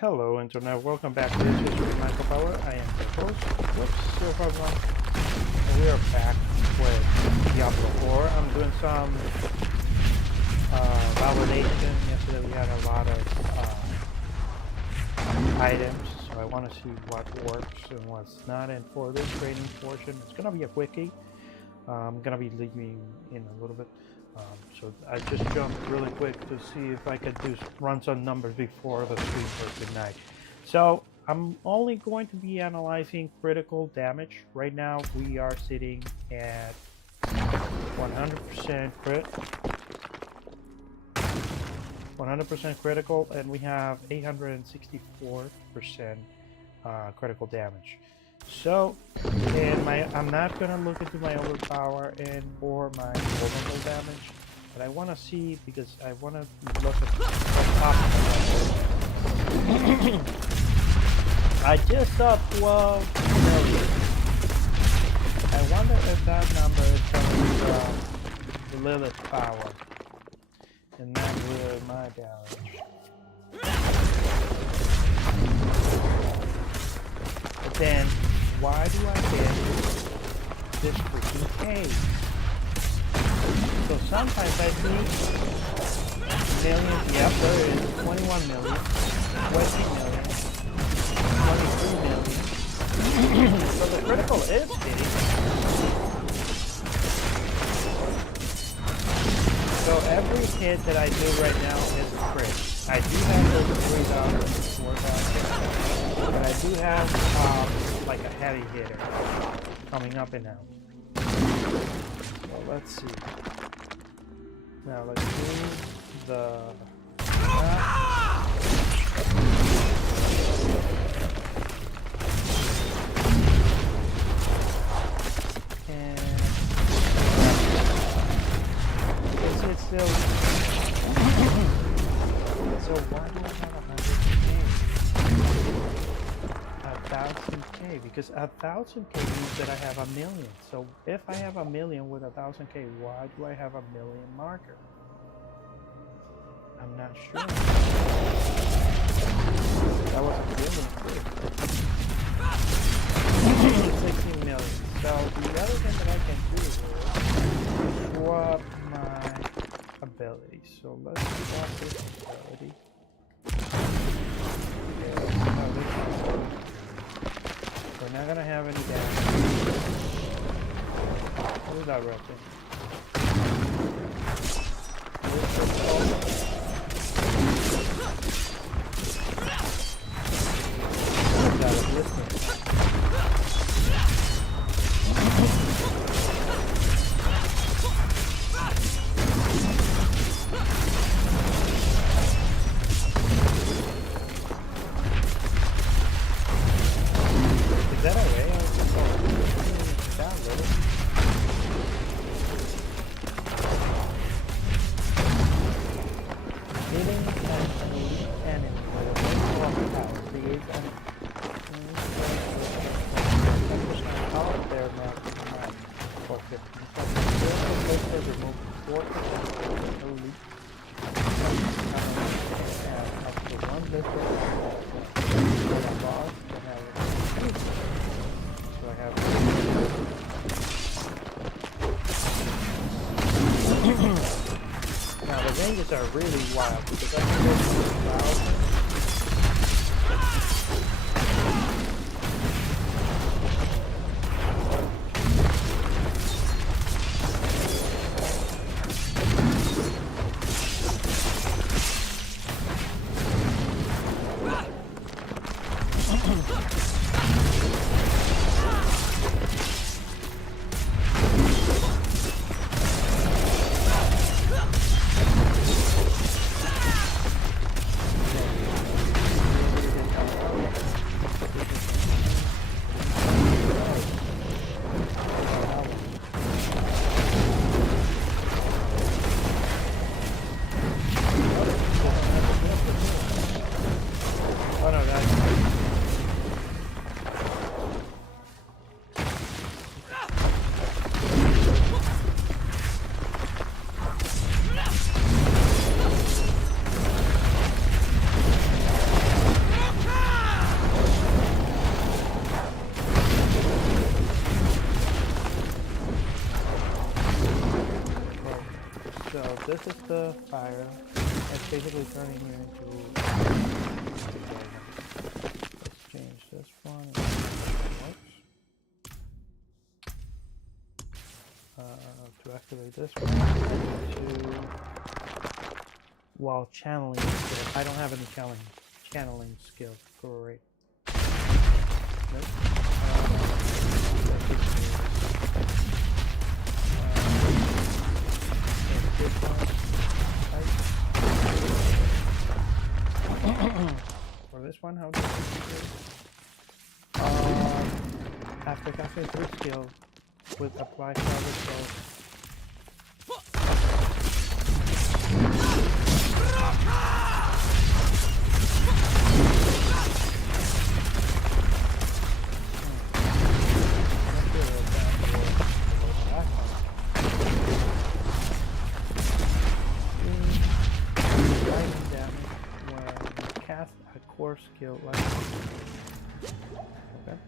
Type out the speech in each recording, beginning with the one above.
Hello Internet, welcome back to this history of Manco Power. I am your host. Whoops, so far and we are back with Diablo 4. I'm doing some validation. Yesterday we had a lot of items, so I want to see what works and what's not. And for this training portion, it's going to be a quickie. I'm going to be leaving in a little bit. So I just jumped really quick to see if I could run some numbers before the stream for tonight. So I'm only going to be analyzing critical damage. Right now we are sitting at 100% crit, 100% critical, and we have 864% critical damage. So, I'm not gonna look into my overpower and or my vulnerable damage, but I want to see because I want to look at what's possible. I just saw 12 million. I wonder if that number is coming from the Lilith power and not really my damage. But then, why do I get this freaking cave? So sometimes I think millions, yep, there is 21 million, 20 million, 23 million. So the critical is hitting. So every hit that I do right now is a crit. I do have those $3, $4, but I do have like a heavy hitter coming up and out. So let's see. Now let's do the and is it still so why do I have 100k? 1,000k, because 1,000k means that I have a million. So if I have a million with 1,000k, why do I have a million marker? I'm not sure. That was a million too. 16 million. So the other thing that I can do is swap my abilities. So let's swap this ability. We're not gonna have any damage. What is that right there? Now the ranges are really wild because I can go from 1,000. this is the fire. It's basically turning you into... Let's change this one. To activate this one, while channeling skill. I don't have any channeling skill. Great. Nope. For this one, how do you do it? After casting 3 skill with apply target spells. Skill like okay.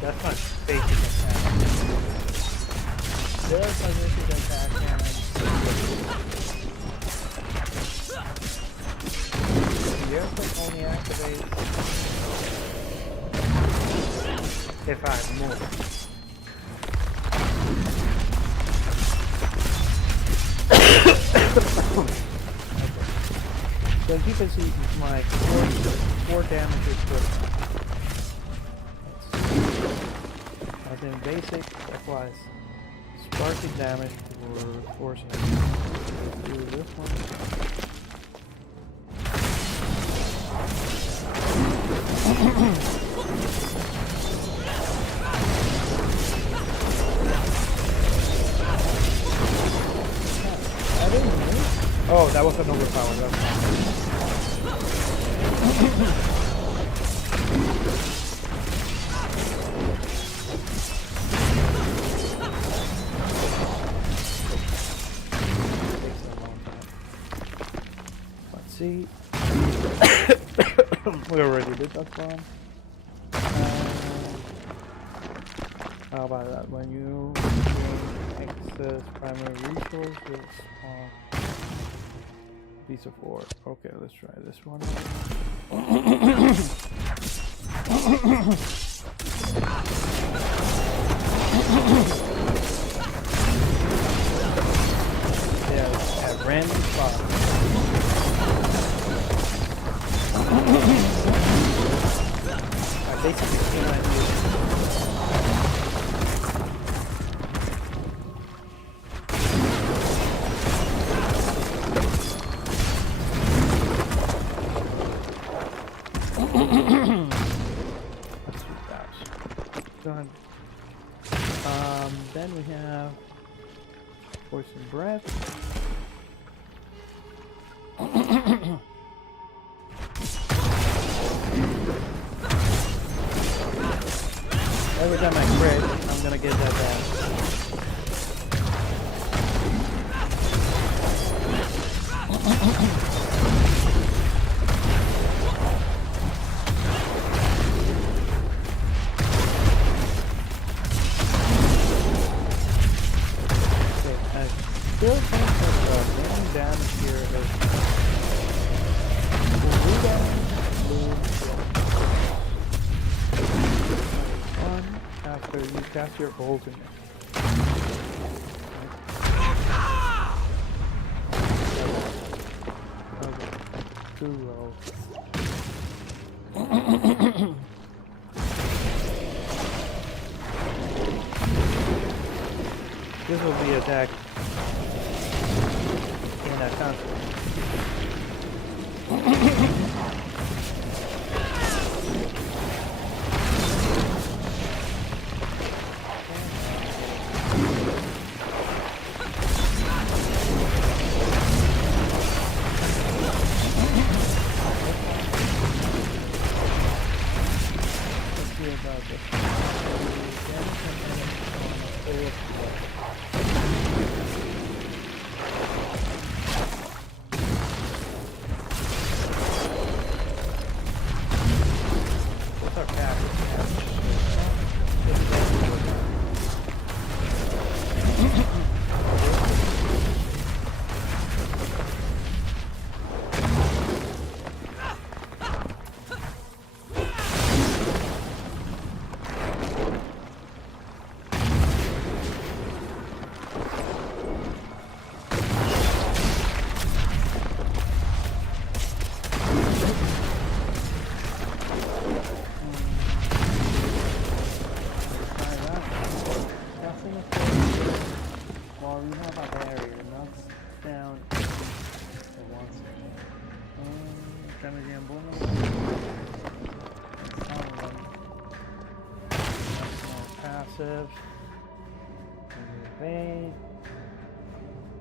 That's not basic attack. There's my basic attack damage. The airplane only activates if I move. So as you can see, my 4 damage is good. As in basic, applies sparking damage for forcing. Let's do this one. Oh, that was an overpower. That's Let's see. We already did that one. How about that? When you gain excess primary resources on piece of ore. Okay, let's try this one. Yeah, at random spots. I basically can't use then we have poison breath. Every time I crit, I'm gonna get that back. Still think that the main damage here is blue damage, one after you cast your ultimate. Okay, 2 rolls. This will be attacked in that country.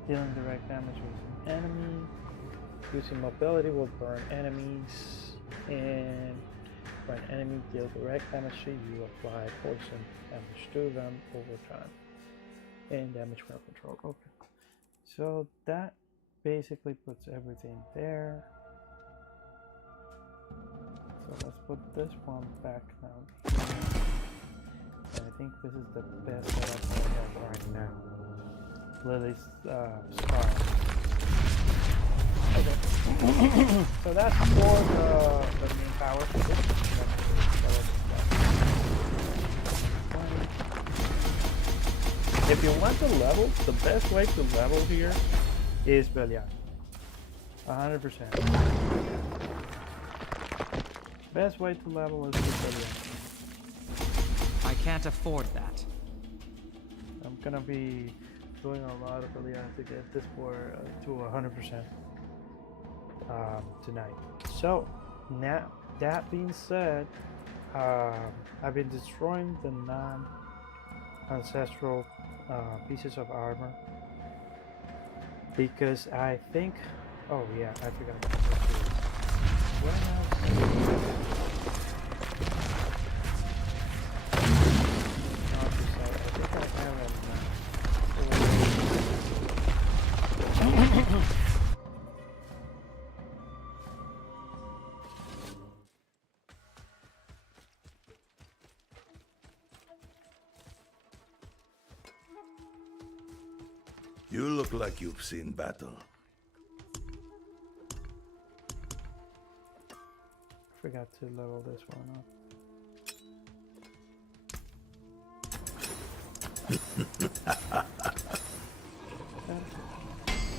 Dealing direct damage with an enemy. Using mobility will burn enemies, and when an enemy deals direct damage to you, apply poison damage to them over time. And damage crowd control. Okay. So that basically puts everything there. So let's put this one back down here. And I think this is the best setup I have right now. Lily's star. Okay. So that's for the main power. If you want to level, the best way to level here is Belial. 100%. Best way to level is with Belial. I can't afford that. I'm gonna be doing a lot of Belial to get this for to 100% tonight. So now that being said, I've been destroying the non-ancestral pieces of armor because I think. Oh yeah, I forgot about this. What else? You look like you've seen battle. Forgot to level this one up.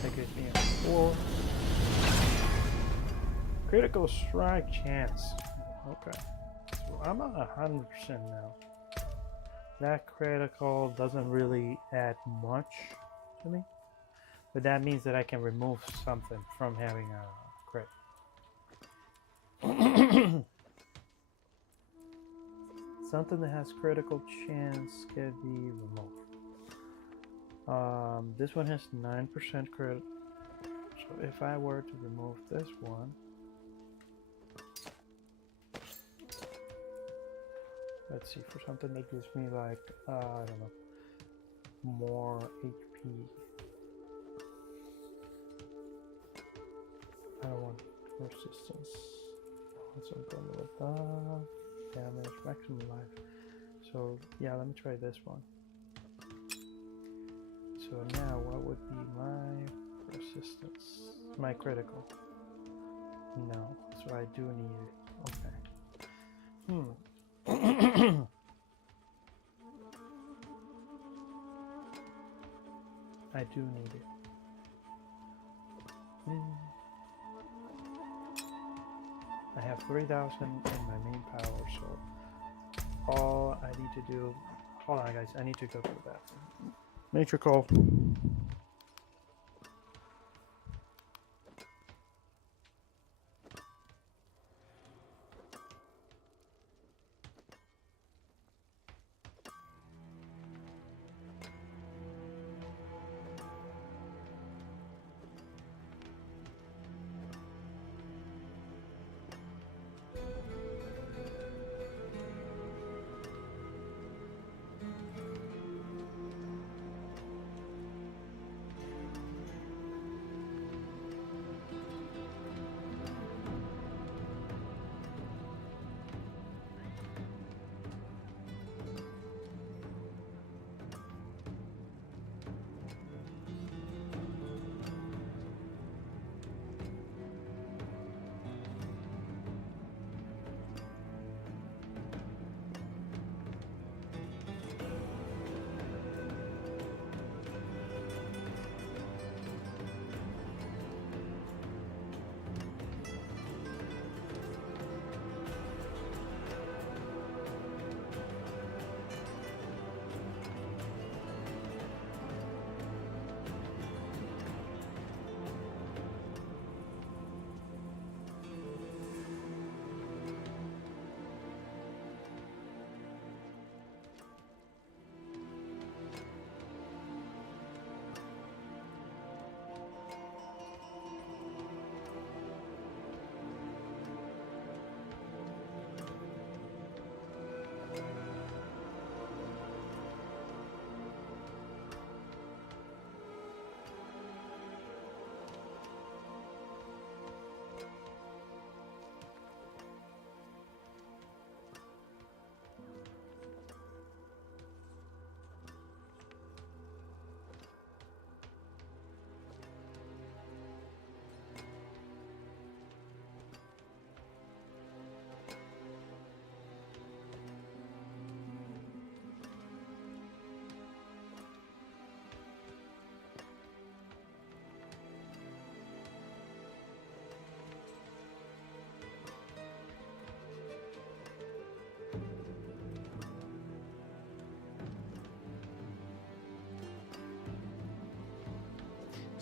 That gives me a 4. Critical strike chance. Okay. So I'm at 100% now. That critical doesn't really add much to me, but that means that I can remove something from having a crit. Something that has critical chance can be removed. This one has 9% crit, so if I were to remove this one, let's see, for something that gives me like I don't know, more HP. I don't want resistance. I want something with damage, maximum life. So yeah, let me try this one. So now what would be my resistance? My critical. No, so I do need it. Okay. I do need it. I have 3,000 in my main power, so all I need to do. Hold on, guys. I need to go to the bathroom. Nature call.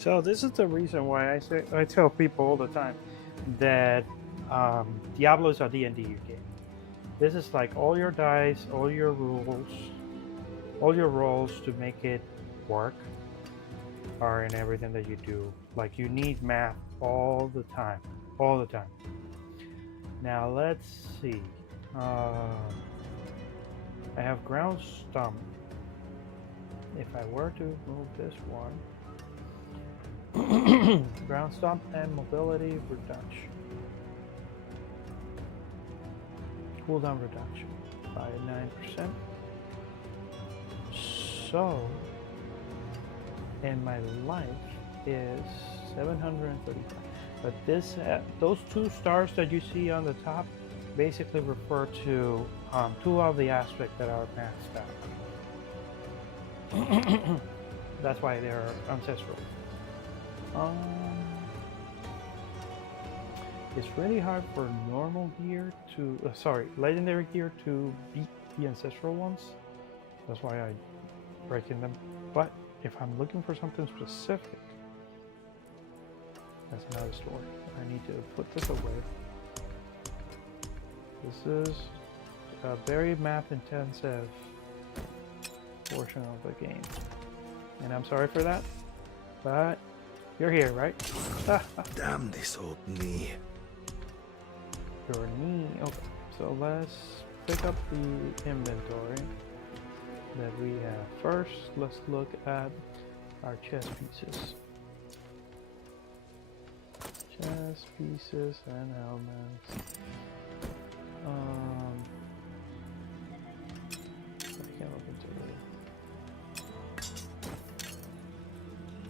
So this is the reason why I tell people all the time that Diablo is a D&D game. This is like all your dice, all your rules, all your rolls to make it work are in everything that you do. Like you need math all the time, all the time. Now let's see. I have ground stomp. If I were to move this one, ground stomp and mobility reduction, cooldown reduction by 9%. So, and my life is 735. But this, those 2 stars that you see on the top, basically refer to 2 of the aspects that are maxed out. That's why they're ancestral. It's really hard for normal gear to, legendary gear to beat the ancestral ones. That's why I break in them. But if I'm looking for something specific, that's another story. I need to put this away. This is a very math-intensive portion of the game, and I'm sorry for that, but you're here, right? Damn this old knee. Your knee. Okay, so let's pick up the inventory that we have. First, let's look at our chess pieces. Chess pieces and elements. I can't look into it.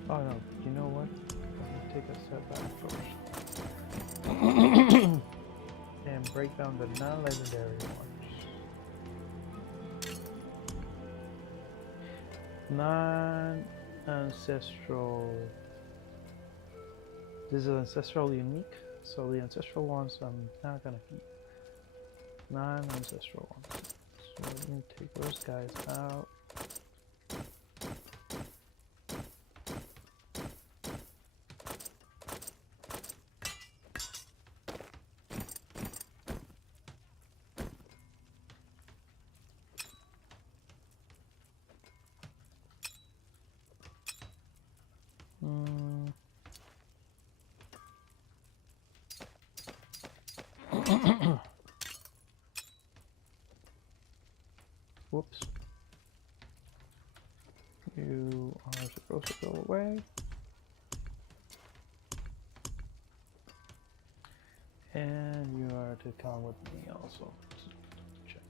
Oh no, you know what? Let me take a step back first. And break down the non-legendary ones. Non-ancestral. This is ancestral unique, so the ancestral ones I'm not gonna keep. Non-ancestral ones. So let me take those guys out. Whoops. You are supposed to go away. And you are to come with me also. Check.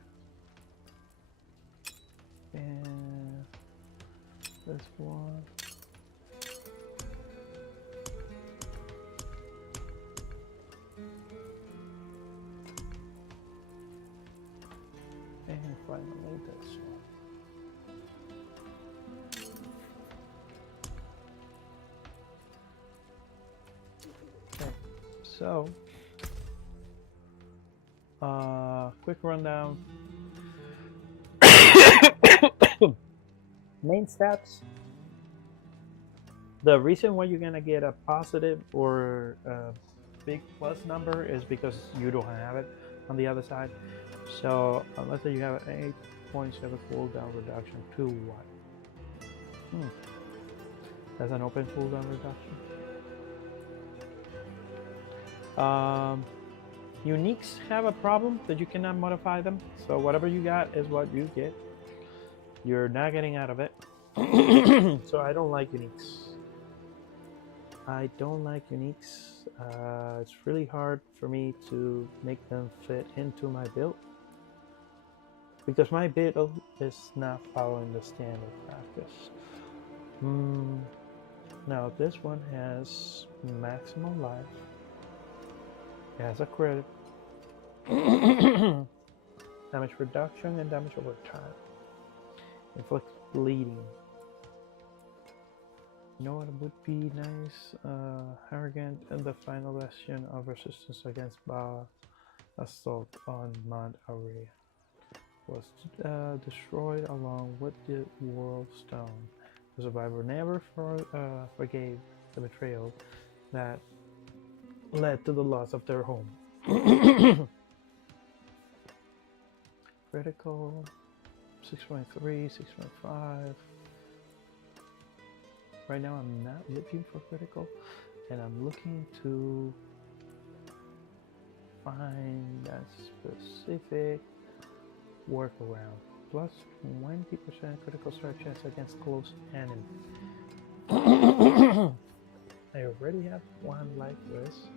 And this one. And finally this one. Okay, so quick rundown. Main stats. The reason why you're gonna get a positive or a big plus number is because you don't have it on the other side. So let's say you have an 8.7 cooldown reduction to what? That's an open cooldown reduction. Uniques have a problem that you cannot modify them. So whatever you got is what you get. You're not getting out of it. So I don't like uniques. I don't like uniques. It's really hard for me to make them fit into my build, because my build is not following the standard practice. Now this one has maximum life. It has a credit. Damage reduction and damage over time. Inflicts bleeding. You know what would be nice? Arrogant and the final bastion of resistance against assault on Mount Aurea was destroyed along with the World Stone. The survivor never forgave the betrayal that led to the loss of their home. Critical 6.3, 6.5. Right now I'm not looking for critical, and I'm looking to find a specific workaround. Plus 20% critical strike chance against close enemy. I already have one like this,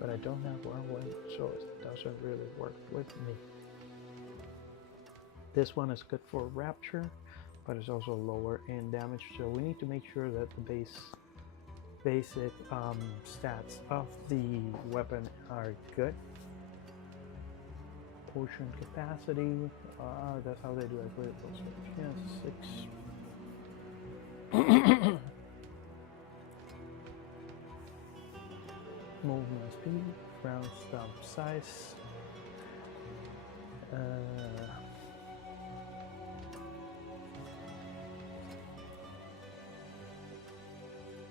but I don't have one so it doesn't really work with me. This one is good for Rapture, but it's also lower in damage, so we need to make sure that the basic stats of the weapon are good. Potion capacity, that's how they do it. Yeah, 6. Movement speed, round stump size.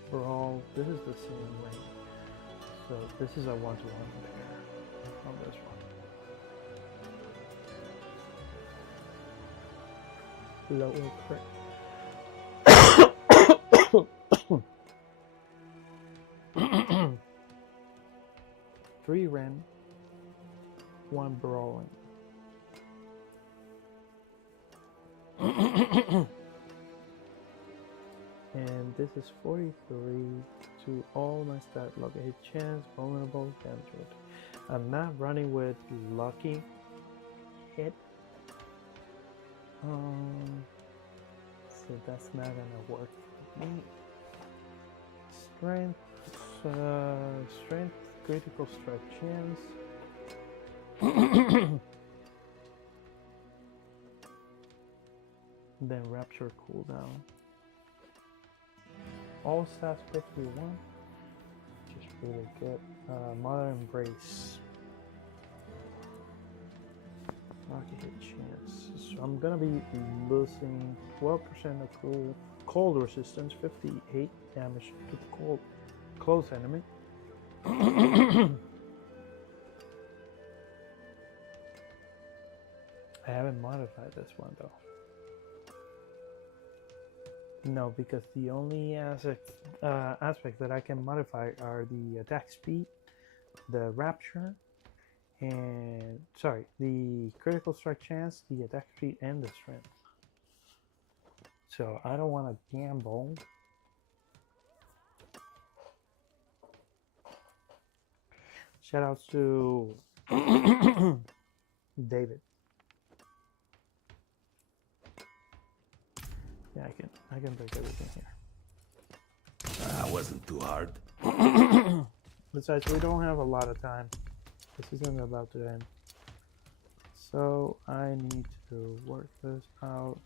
For all, this is the same way. So this is a 1-to-1 compare on this one. Lower crit. 3 Ren, 1 Brawling. And this is 43 to all my stat log. A chance, vulnerable, damage. I'm not running with lucky hit. So that's not gonna work for me. Strength, critical strike chance. Then Rapture cooldown. All stats 51, which is really good. Mother Embrace. Rocket hit chance. So I'm gonna be losing 12% of cold resistance, 58 damage to close enemy. I haven't modified this one though. No, because the only aspects that I can modify are the attack speed, the Rapture, and the critical strike chance, the attack speed, and the strength. So I don't want to gamble. Shoutouts to David. Yeah, I can break everything here. That wasn't too hard. Besides, we don't have a lot of time. This isn't about to end. So I need to work this out.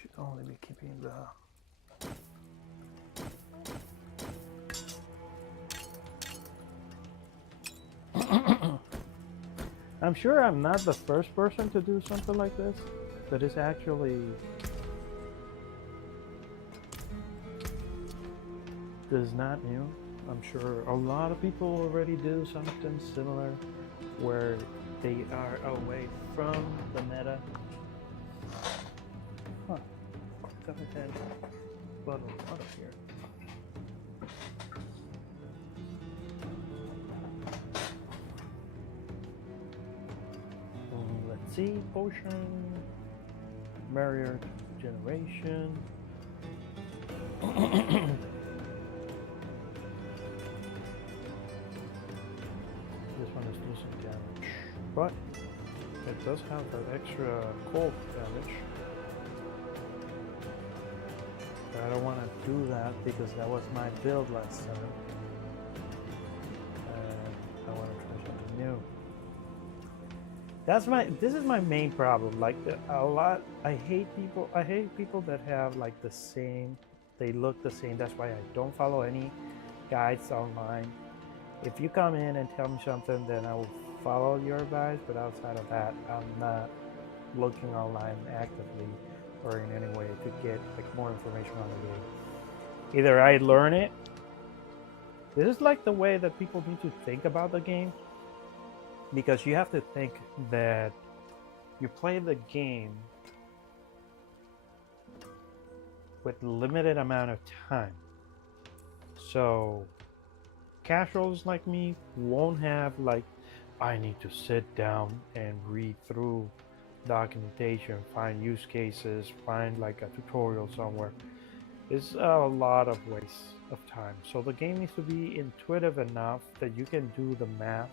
Should only be keeping the I'm sure I'm not the first person to do something like this, but it's actually this is not new. I'm sure a lot of people already do something similar where they are away from the meta. Huh. Got my head bottle out of here. Let's see, potion, barrier generation. This one is losing damage, but it does have that extra cold damage. But I don't want to do that because that was my build last time. And I want to try something new. This is my main problem. Like I hate people that have like the same, they look the same. That's why I don't follow any guides online. If you come in and tell me something, then I will follow your advice, but outside of that, I'm not looking online actively or in any way to get like more information on the game. Either I learn it. This is like the way that people need to think about the game, because you have to think that you play the game with limited amount of time. So casuals like me won't have like, I need to sit down and read through documentation, find use cases, find like a tutorial somewhere. It's a lot of waste of time. So the game needs to be intuitive enough that you can do the math.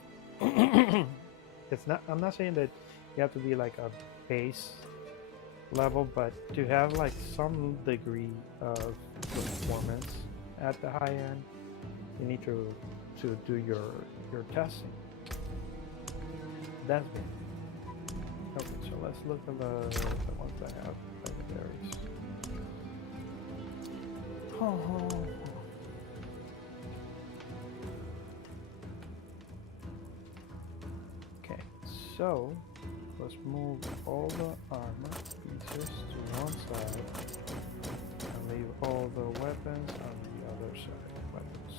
It's not, I'm not saying that you have to be like a base level, but to have like some degree of performance at the high end, you need to do your testing. That's me. Okay, so let's look at the ones I have legendaries. Okay, so let's move all the armor pieces to one side and leave all the weapons on the other side. Weapons.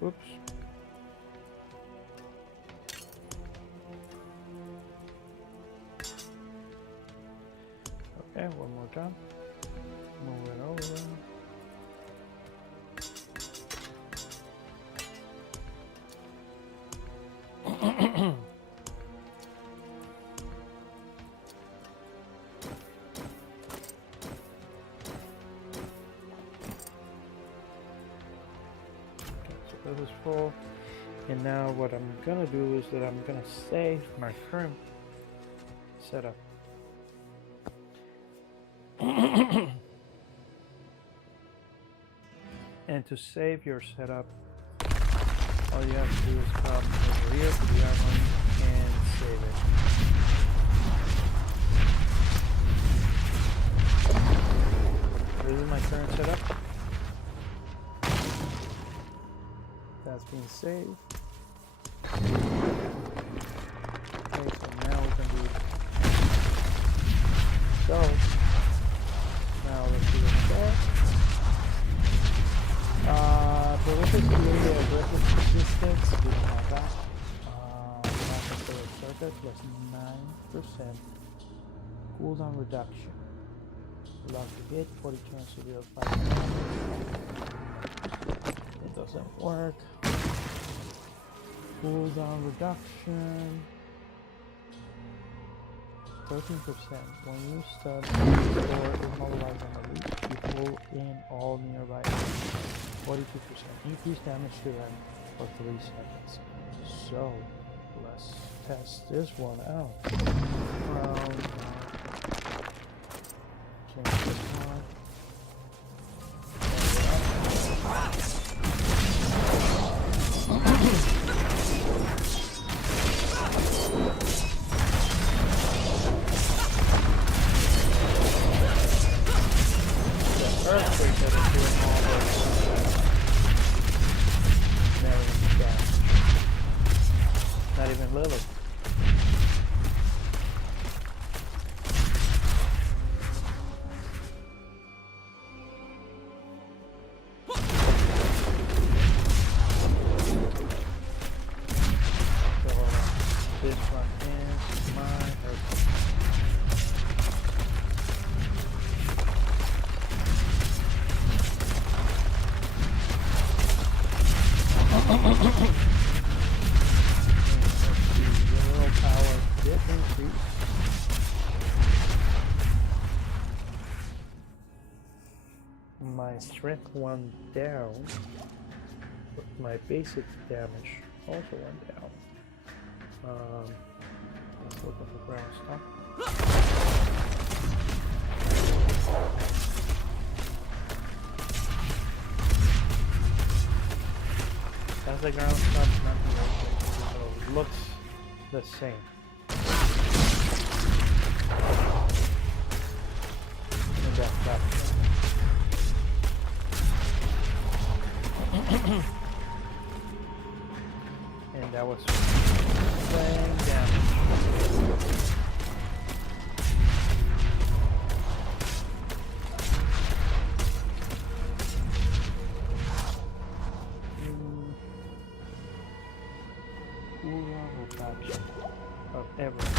Oops. Okay, one more time. Move it over. This is full, and now what I'm gonna do is that I'm gonna save my current setup. And to save your setup, all you have to do is come over here to the island and save it. This is my current setup. That's been saved. Okay, so now we can do. So now let's do this there. Prolific created aggressive persistence. We don't have that. Massive circuit plus 9% cooldown reduction. Allows to hit 40 chance to deal 5 damage. It doesn't work. Cooldown reduction 13%. When you stun or immobilize on the lead, you pull in all nearby. 42%. Increase damage to them for 3 seconds. So let's test this one out. Change this one. Not even Lily. So this one is my Your power did increase. My strength went down. my basic damage also went down. Let's look at the ground stuff. That's the ground stuff, not the ocean, so it looks the same. And that's that. And that was playing damage. Of everything.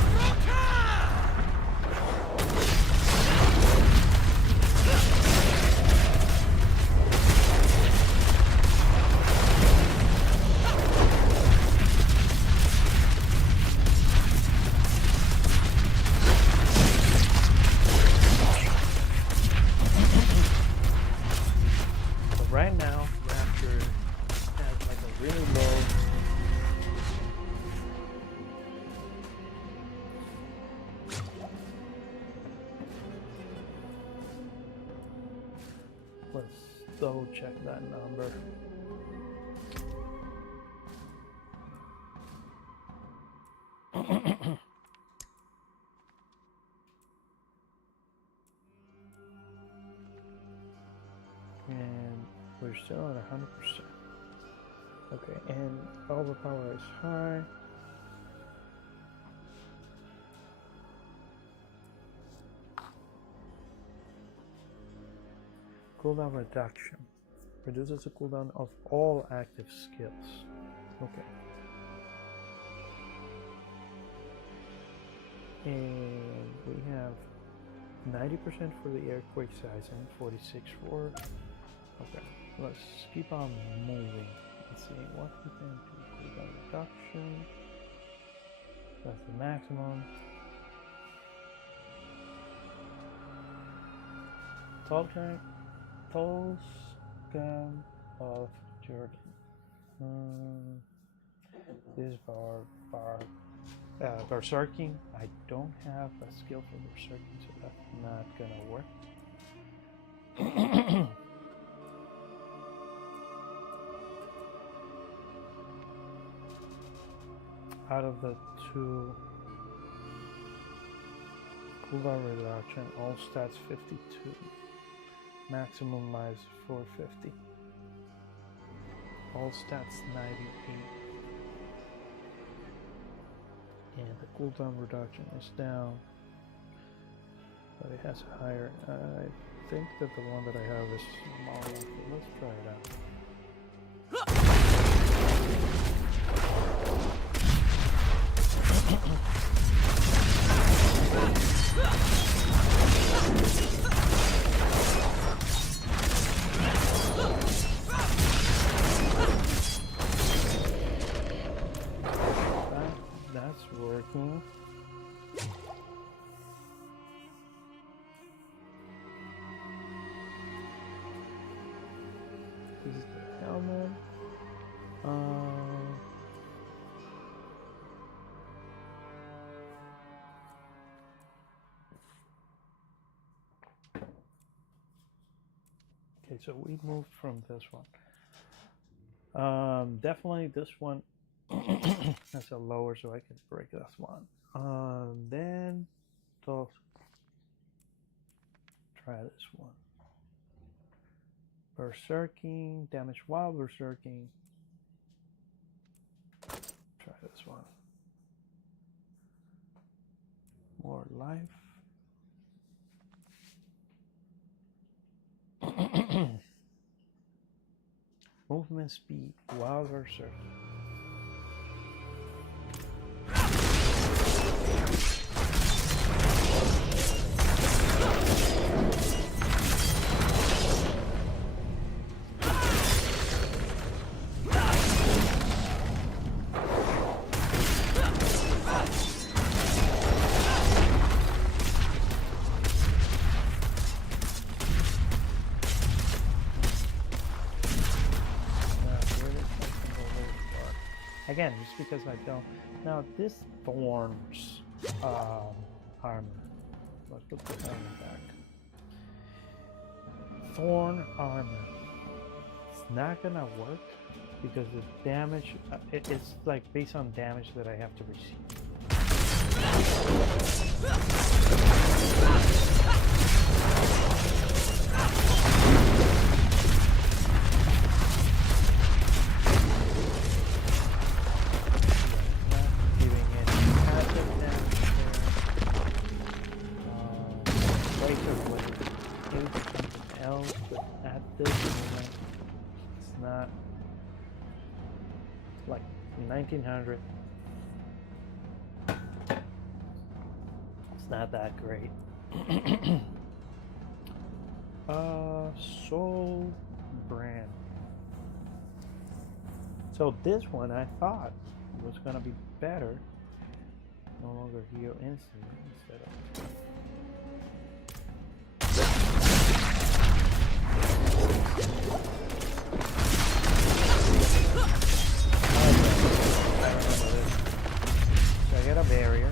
So right now, Raptor has like a really low. Let's double check that number. And we're still at 100%. Okay, and overpower is high. Cooldown reduction. Reduces the cooldown of all active skills. Okay. And we have 90% for the earthquake sizing, 46 for. Okay, let's keep on moving. Let's see what we can do. Cooldown reduction. That's the maximum. Tall scan of Jordan. This is berserking. I don't have a skill for berserking, so that's not gonna work. Out of the two, cooldown reduction, all stats 52. Maximum lives 450. All stats 98. And the cooldown reduction is down, but it has a higher. I think that the one that I have is smaller, so let's try it out. That's working. This is the helmet. Okay, so we moved from this one. Definitely this one has a lower, so I can break this one. Then so try this one. Berserking, damage while berserking. Try this one. More life. Movement speed while berserking. Again, just because I don't. Now this thorns armor. Let's put the armor back. Thorn armor. It's not gonna work because the damage. It's like based on damage that I have to receive. It's not like 1900. It's not that great. Soul brand. So this one I thought was gonna be better. No longer heal instantly instead of. So I get a barrier.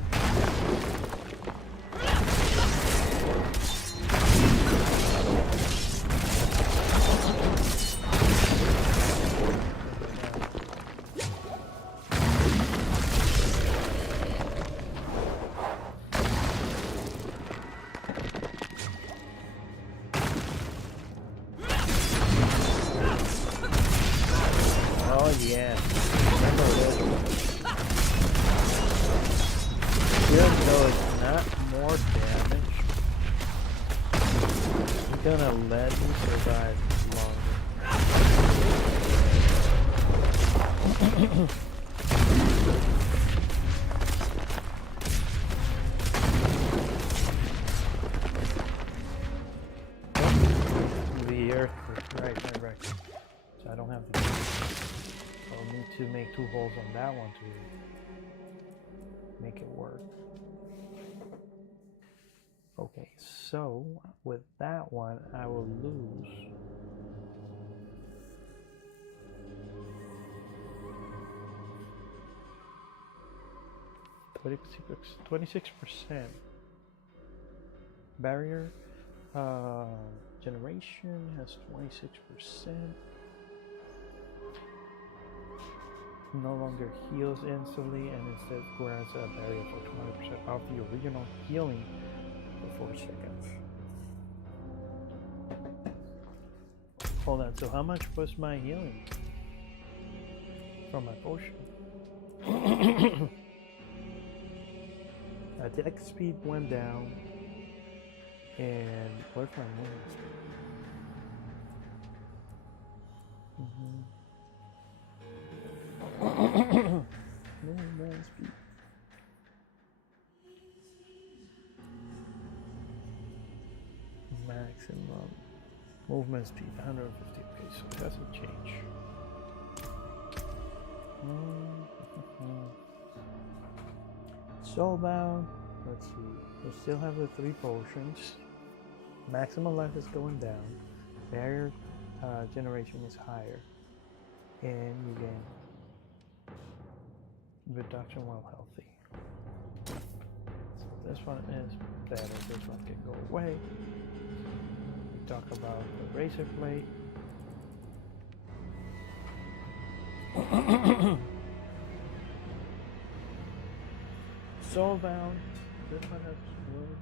Oh yeah, remember this one. Even though it's not more damage, it's gonna let me survive longer. The earthquake, right. So I don't have to. I'll need to make 2 holes on that one to make it work. Okay, so with that one, I will lose. $26, 26%. Barrier generation has 26%. No longer heals instantly and instead grants a barrier for 20% of the original healing for 4 seconds. Hold on, so how much was my healing from my potion? Attack speed went down, and where's my movement speed? Movement speed. Maximum movement speed 150. Okay, so that's a change. Soulbound. Let's see. We still have the 3 potions. Maximum life is going down. Barrier generation is higher, and you gain reduction while healthy. So this one is better. This one can go away. We talk about the razor blade. Soulbound. This one has wood.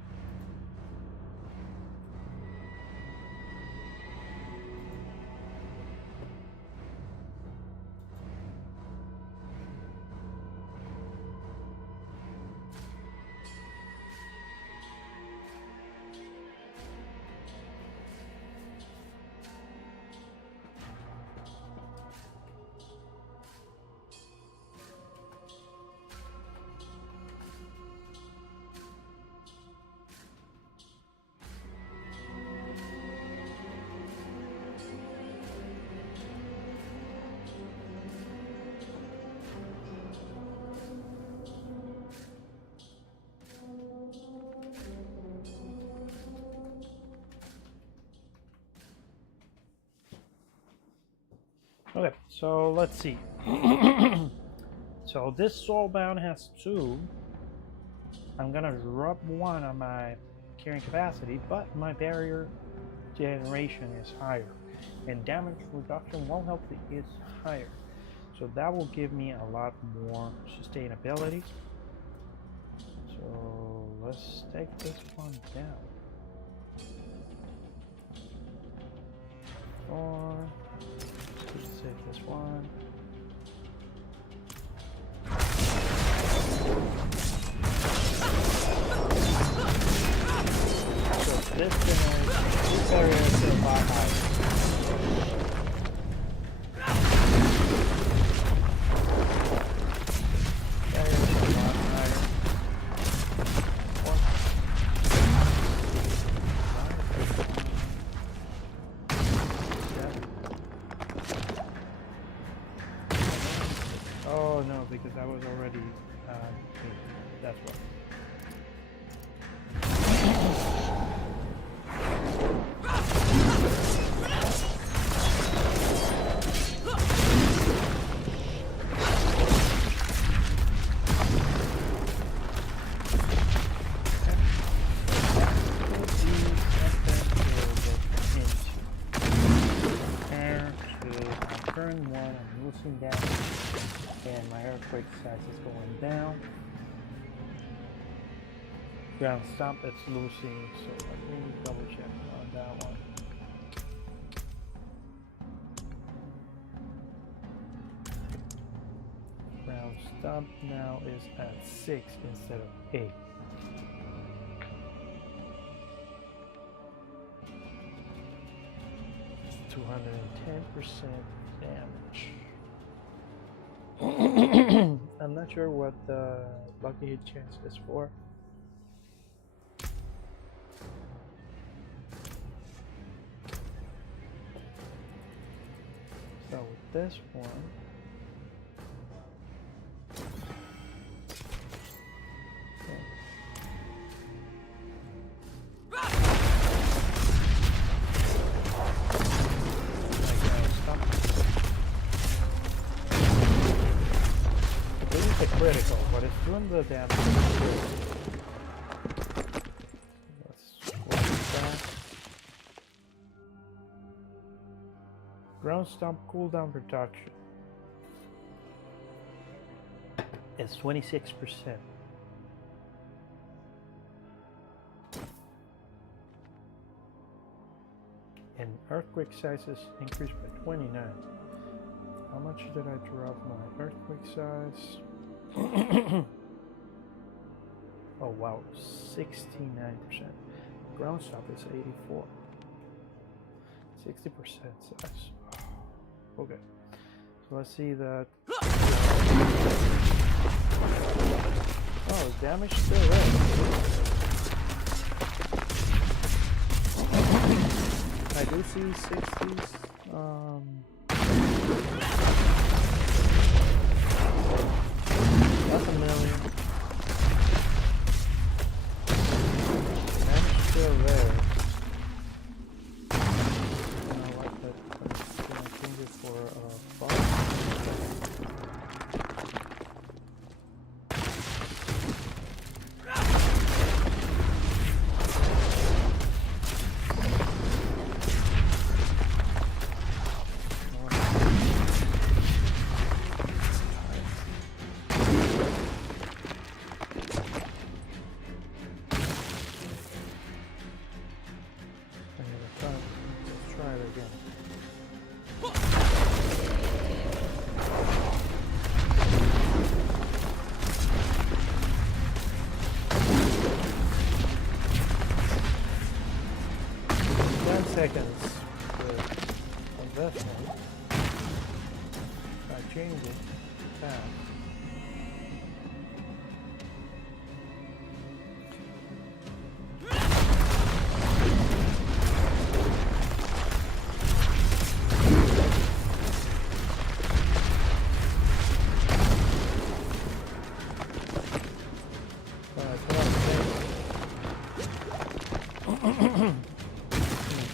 Okay, so let's see. So this soulbound has 2. I'm gonna drop 1 on my carrying capacity, but my barrier generation is higher, and damage reduction while healthy is higher. So that will give me a lot more sustainability. So let's take this one down. Or let's take this one. So this area is still a lot higher. Oh no, because I was already that's why. Turn 1, I'm losing that, and my earthquake size is going down. Ground stomp, it's losing, so let me double check on that one. Ground stomp now is at 6 instead of 8. It's 210% damage. I'm not sure what the lucky hit chance is for. So with this one, critical, but it's doing the damage. Let's close that. Ground stomp cooldown reduction is 26%. And earthquake sizes increased by 29. How much did I drop my earthquake size? Oh wow, 69%. Ground stomp is 84. 60% size. Okay, so let's see that. Oh, damage still there. I do see 60s. That's a million. Damage still there. I like that. I'm gonna change it for a box. Seconds on this one. I change it back.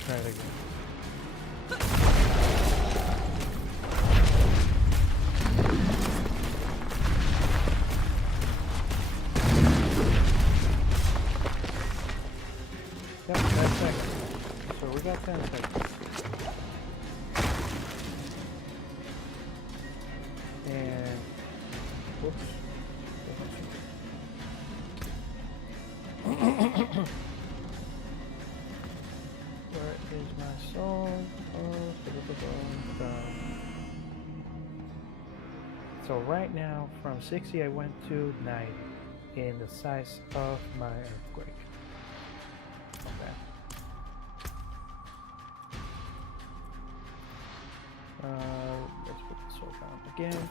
Try it again. So right now, from 60 I went to 90 in the size of my earthquake. Okay. Let's put the sword down again.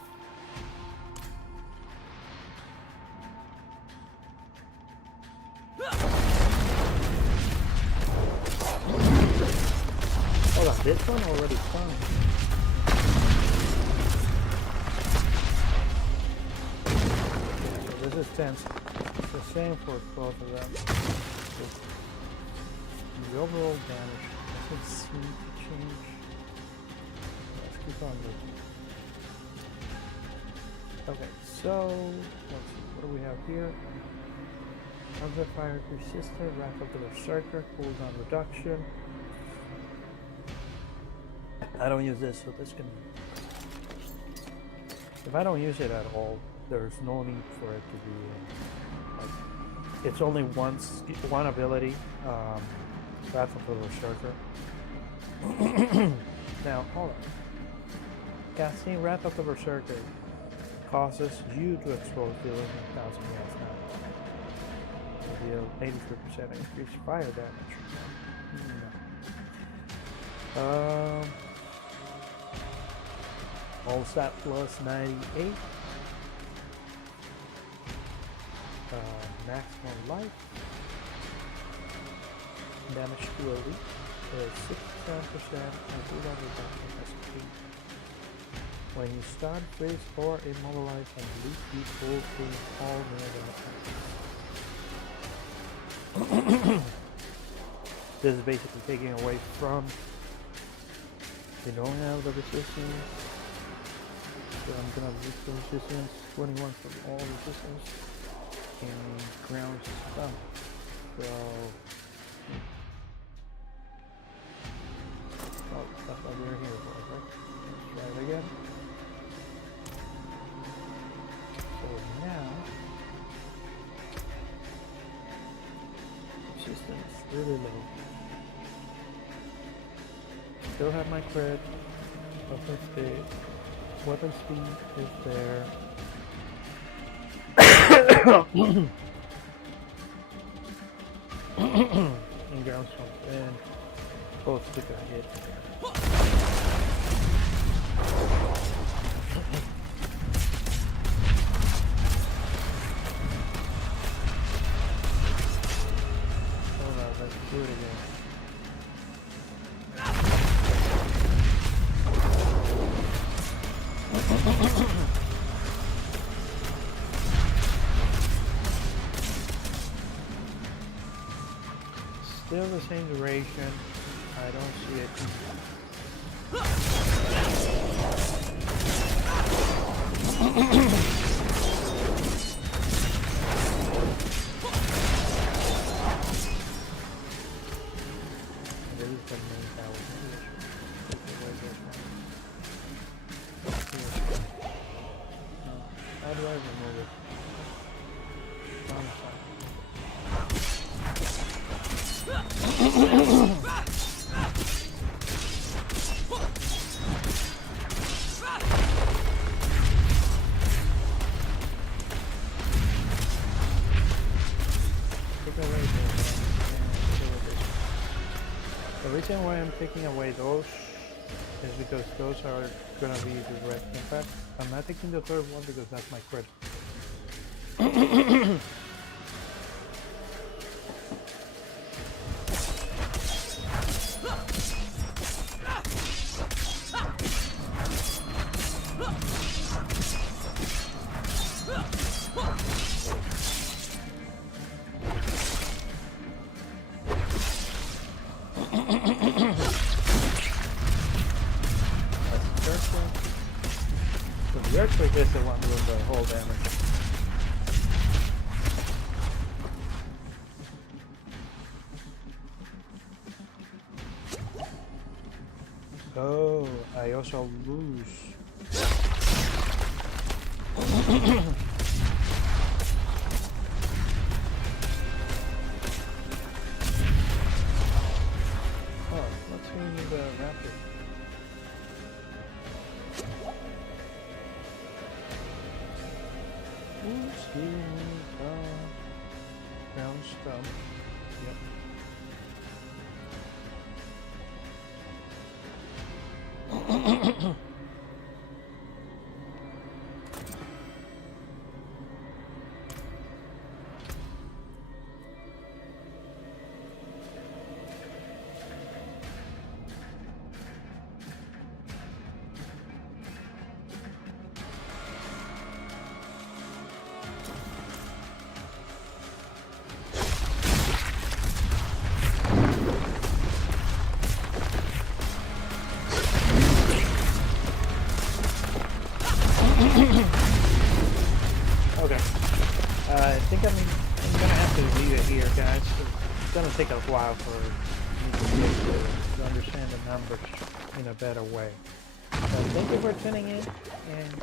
Hold on, this one already stung. So this is 10. It's the same for both of them. So the overall damage doesn't seem to change. Let's keep on looking. Okay, so let's see, what do we have here? Under fire resistant, Wrath of the Berserker, cooldown reduction. I don't use this, so this can. If I don't use it at all, there's no need for it to be. Like, it's only one ability, Wrath of the Berserker. Now, hold on. Casting Wrath of the Berserker causes you to expose dealing 1,000 units now. Deal 83% increased fire damage. No. All stat plus 98. Maximum life. Damage to elite is 67% and 200,000 SP. When you stun, freeze, or immobilize and elite, you pull through all melee attacks. This is basically taking away from. They don't have the resistance. So I'm gonna lose the resistance. 21 from all resistance. And ground stun. So oh, that's what we're here for, right? Let's try it again. So now resistance is really low. Still have my crit. Weapon speed is there. And ground stomp and both took a hit. Hold on, let's do it again. Still the same duration. I don't see it. There is the main power. How do I remove it? The reason why I'm taking away those is because those are gonna be direct impact. I'm not taking the third one because that's my crit. The earthquake is the one doing the whole damage. Oh, I also lose. Oh, let's see the rapid. Okay. I think I'm gonna have to leave it here, guys. It's gonna take a while for me to be able to understand the numbers in a better way. So thank you for tuning in, and